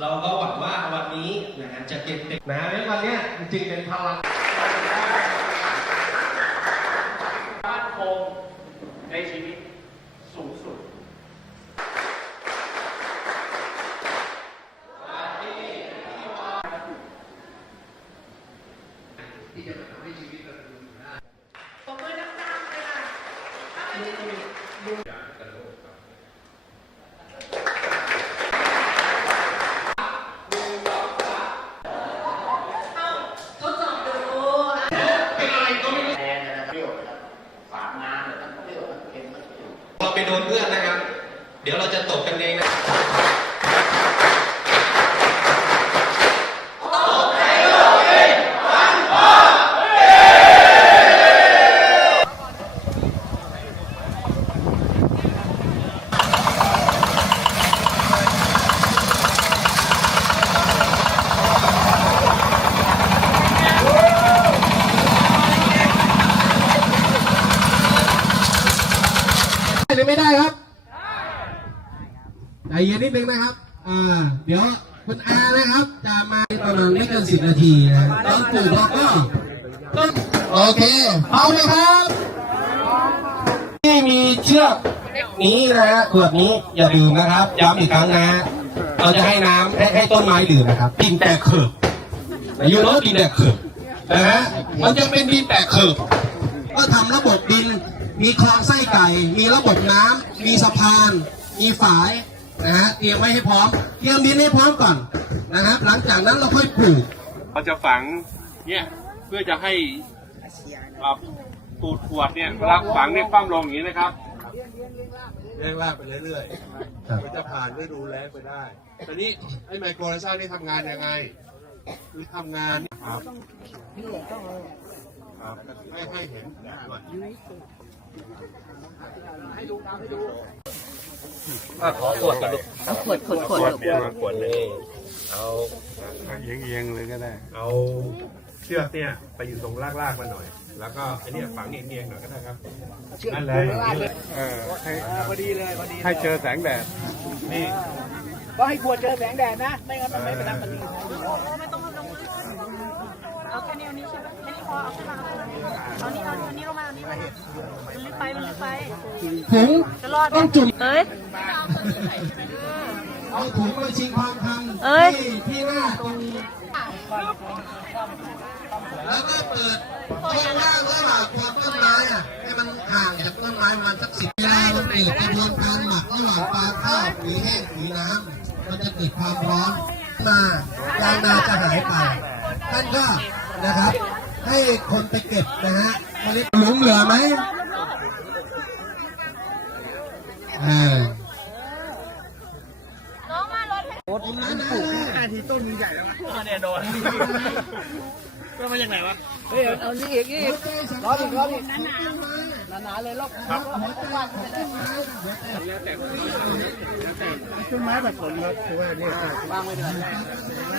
เราก็หวังว่าวันนี้นะฮะจะเก็บเดนะฮะเรื่อวันนี้จริงเป็นพลังมั่นคงในชีวิตสูงสุดที่จะมาทำให้ชีวิตเราดีขึ้นไผมมือดังๆเลยค่ะถ้าไม่มีดู นเพื่อนนะครับ เดี๋ยวเราจะตกกันเองนะ ได้ หรือไม่ได้ครับใจเย็นนิดนึงนะครับอ่าเดี๋ยวคุณอานะครับ จะมาประมาณไม่เกินสิบนาทีนะต้นปลูกเราก็ต้นโอเคเอาเลยครับ ที่มีเชือกนี้นะฮะขวดนี้อย่าดื่มนะครับย้ำอีกครั้งนะฮะเราจะให้น้ำให้ให้ต้นไม้ดื่มนะครับดินแตกเขิบยูโรดินแตกเขิบนะฮะมันจะเป็นดินแตกเขิบก็ทำระบบดิน มีคลองไส้ไก่ มีระบบน้ำมีสะพาน มีฝายนะฮะเตรียมไว้ให้พร้อมเตรียมดินให้พร้อมก่อนนะครับ หลังจากนั้นเราค่อยปลูกเขาจะฝังเนี่ยเพื่อจะให้อ่าปูดขวดเนี่ยเวลาฝังเนี่ยคว่ำลงอย่างนี้นะครับแยกลากไปเรื่อยๆมันจะผ่านฤดูแล้งไปได้ตอนนี้ไอ้ไมโครไลซ่านี่ทำงานยังไง คือทำงานครับครับให้ให้เห็นด้วย ขอขวดกันลูกเอาขวดขวดขวดลูกมาขวดเลยเอาเอียงเอียงๆเลยก็ได้ เอาเชือกเนี่ยไปอยู่ตรงลากๆมาหน่อย แล้วก็ไอ้เนี่ยฝังเอียงๆหน่อยก็ได้ครับนั่นเลยเออให้พอดีเลยพอดีให้เจอแสงแดดนี่ก็ให้ขวดเจอแสงแดดนะไม่งั้นมันไม่เป็นน้ำมันดีเอาแค่นี้เอานี้ใช่ไหมแค่นี้พอเอาขึ้นมาเอานี้เอานี้เอานี้ ไปมันลึกไปถุงจะรอดไหมต้องจุ่มเอ้ยเอาถุงมาชิงความคันเอ้ยที่ที่หน้าตรงแล้วก็เปิดช่องว่างระหว่างความต้นไม้อะให้มันห่างจากต้นไม้ประมาณสักสิบเวลาเราเกิดกระบวนการหมักระหว่างฟางข้าวปุ๋ยแห้งปุ๋ยน้ำมันจะเกิดความร้อนมายางนาจะหายไปท่านก็นะครับ ให้คนไปเก็บนะฮะเมล็ด หลุมเหลือไหมอ่าน้องมารถให้ตรงนั้นนะเนี่ยโดนก็มาจากไหนวะ เฮ้ยเอานี่อีกนี่อีกร้อนอีกร้อนอีกหนาๆเลยรอบต้นไม้แบบผมครับคือว่าเนี่ยวางไว้เลย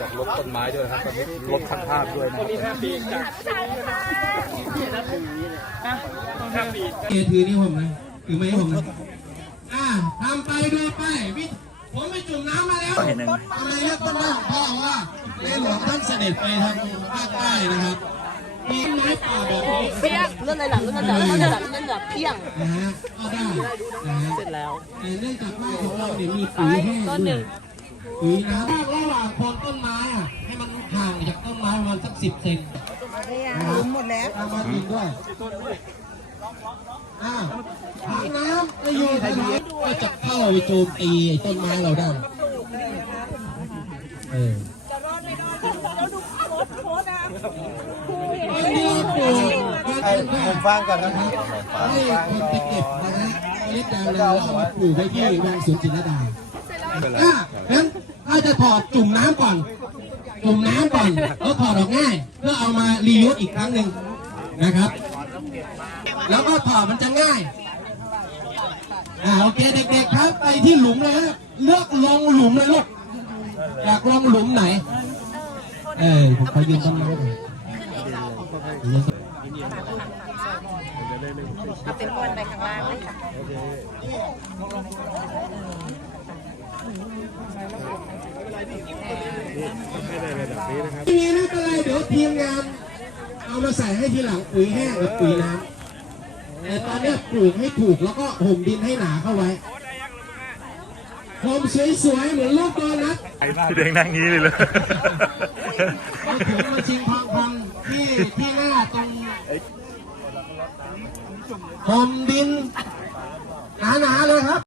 จากลบต้นไม้ด้วยครับลบข้างภาพด้วยนะเอถือนี่ผมนะถือไม่ให้ผมนะอ่าทำไปดูไปวิผมไปจุ่มน้ำมาแล้วทำไมเรียกต้นไม้ของพ่อว่าในหลวงท่านเสด็จไปทางภาคใต้นะครับมีไม้ป่าแบบนี้เพี้ยงเรื่องในหลังเรื่องในหลังเรื่องในหลังเรื่องแบบเพี้ยงนะฮะก็ได้นะฮะเสร็จแล้วแต่เนื่องจากว่าของเราเนี่ยมีปุ๋ยแห้งต้นหด้วนึ่ย งปุ๋ยน้ำระหว่างโคนต้นไม้อะให้มันห่างจากต้นไม้ประมาณสักสิบเซนนะครับหมดแล้วเอามาดินด้วยอ้าวถังน้ำไม่อยู่ถังน้ำก็จะเข้าไปโจมตีไอ้ต้นไม้เราได้เอออันนี้ปลูกผมฟังก่อนนะครับให้คนไปเก็บนะฮะเมล็ดดาวเราเอามาปลูกไว้ที่วังสวนจินดา ถ้าจะถอดจุ่มน้ำก่อน จุ่มน้ำก่อนแล้วถอดออกง่าย เพื่อเอามารียูสอีกครั้งหนึ่งนะครับ แล้วก็ถอดมันจะง่ายอ่าโอเคเด็กๆครับ ไปที่หลุมเลยครับเลือกลงหลุมเลยลูกอยากลงหลุมไหน เออผมขอยืนตรงนี้นหน่อยเอาเป็นม้วนไปข้างล่างเลยค่ะ ไม่มีไม่เป็นไรเดี๋ยวทีมงานเอามาใส่ให้ทีหลังปุ๋ยแห้งกับปุ๋ยน้ำแต่ตอนเนี้ยปลูกให้ถูกแล้วก็ห่มดินให้หนาเข้าไว้ผมสวยๆเหมือนลูกโดนัทพี่เด้งนั่งงี้เลยเลยเอาถุงมาชิงพองๆที่ที่หน้าตรงห่มดินหนาๆเลยครับ